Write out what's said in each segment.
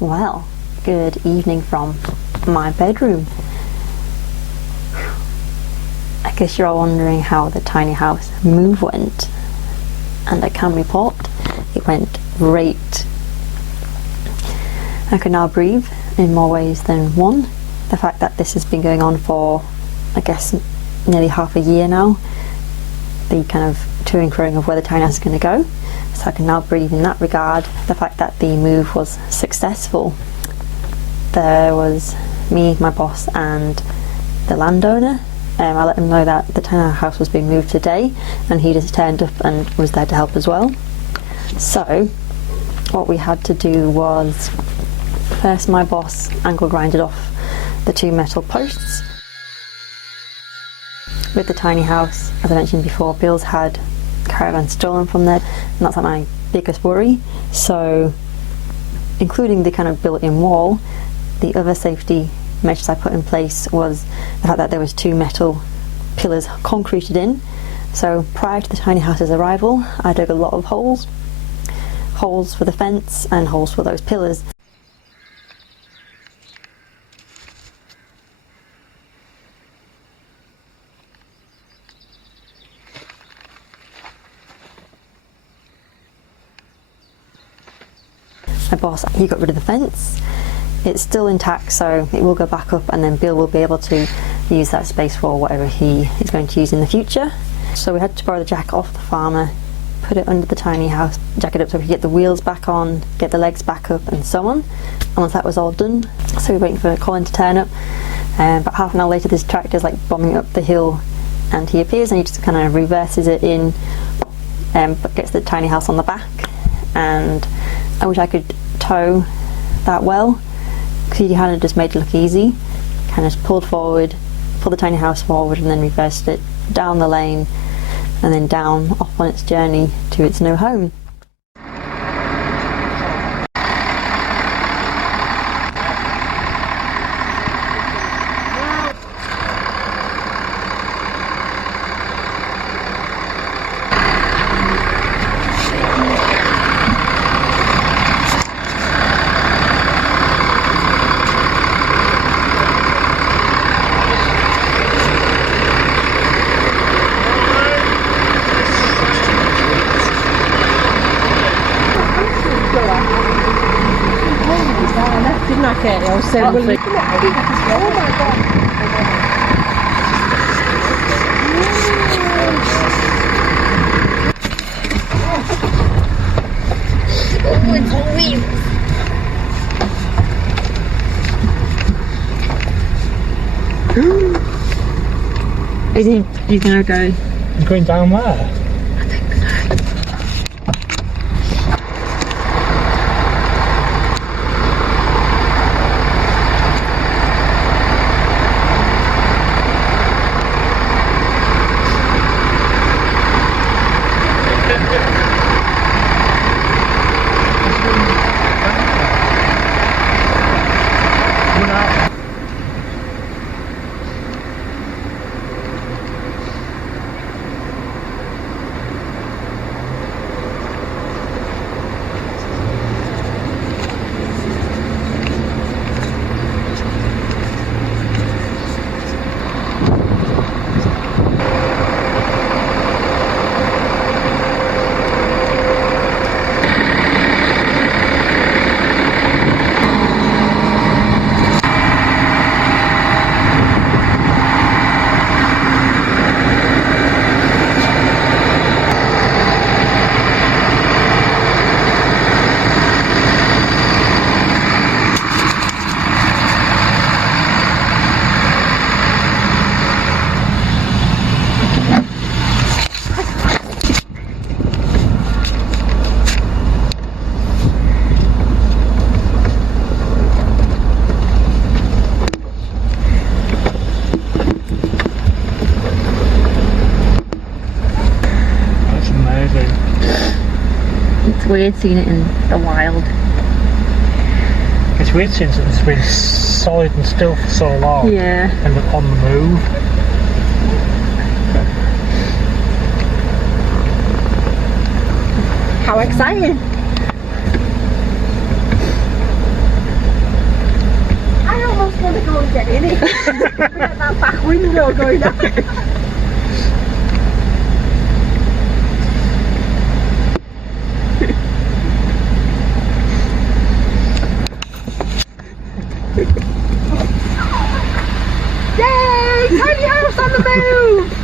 Well, good evening from my bedroom. I guess you're all wondering how the tiny house move went, and I can report it went great. I can now breathe in more ways than one. The fact that this has been going on for, I guess, nearly half a year now, the kind of to and froing of where the tiny house is going to go, so I can now breathe in that regard. The fact that the move was successful. There was me, my boss and the landowner. I let him know that the tiny house was being moved today, and he just turned up and was there to help as well. So what we had to do was, first my boss angle grinded off the 2 metal posts. With the tiny house, as I mentioned before, Bill's had caravan stolen from there, and that's like my biggest worry. So including the kind of built-in wall, the other safety measures I put in place was the fact that there was 2 metal pillars concreted in. So prior to the tiny house's arrival, I dug a lot of holes for the fence and holes for those pillars. My boss, he got rid of the fence. It's still intact, so it will go back up, and then Bill will be able to use that space for whatever he is going to use in the future. So we had to borrow the jack off the farmer, put it under the tiny house, jack it up so we could get the wheels back on, get the legs back up, and so on. And once that was all done, so we were waiting for Colin to turn up. About half an hour later, this tractor's like bombing up the hill, and he appears, and he just kind of reverses it in, but gets the tiny house on the back. And I wish I could tow that well, because he kind of just made it look easy. Kind of pulled forward, pulled the tiny house forward, and then reversed it down the lane, and then down off on its journey to its new home. Didn't I, Katie? I was so willing. Oh my God. Oh, it's on wheels. Is he gonna go? He's going down there. Weird seeing it in the wild. It's weird since it's been solid and still for so long. Yeah. And on the move. How exciting! get in it. Look at that back window going up. Yay! Tiny house on the move!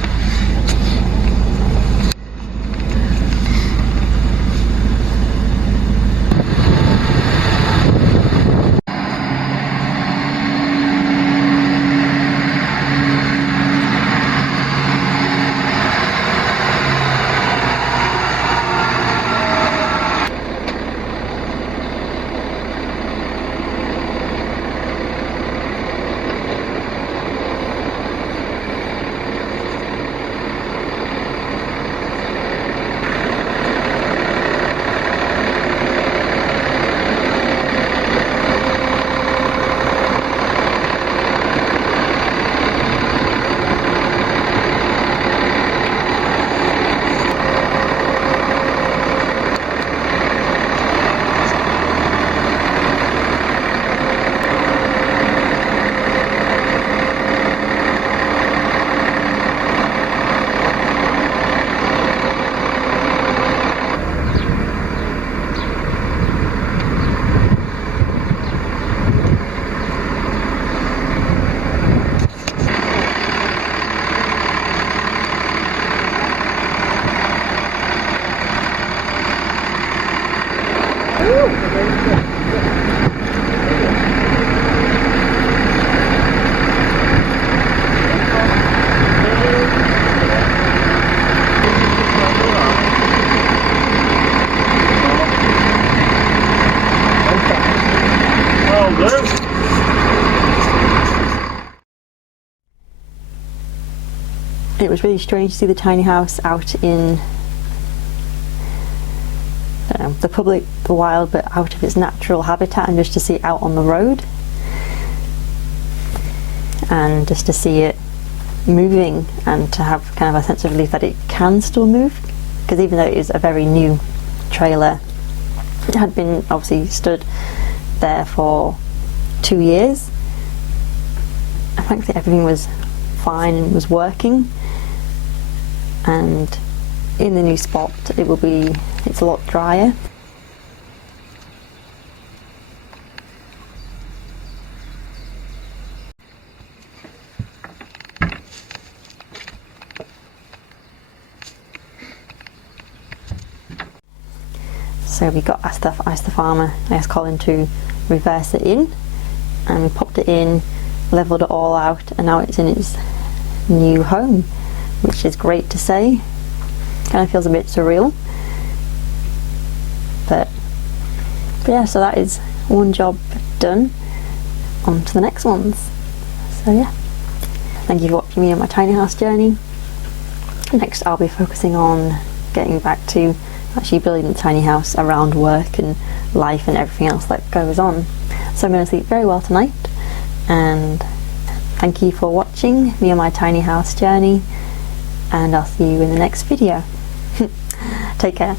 It was really strange to see the tiny house out in the public, the wild, but out of its natural habitat, and just to see it out on the road and just to see it moving and to have kind of a sense of relief that it can still move, because even though it is a very new trailer, it had been obviously stood there for 2 years. I think that everything was fine and was working, and in the new spot it's a lot drier. So we asked the farmer, I asked Colin to reverse it in, and we popped it in, levelled it all out, and now it's in its new home, which is great to say. Kind of feels a bit surreal, but yeah, so that is one job done. On to the next ones. So yeah, thank you for watching me on my tiny house journey. Next I'll be focusing on getting back to actually building the tiny house around work and life and everything else that goes on. So I'm going to sleep very well tonight, and thank you for watching me on my tiny house journey, and I'll see you in the next video. Take care.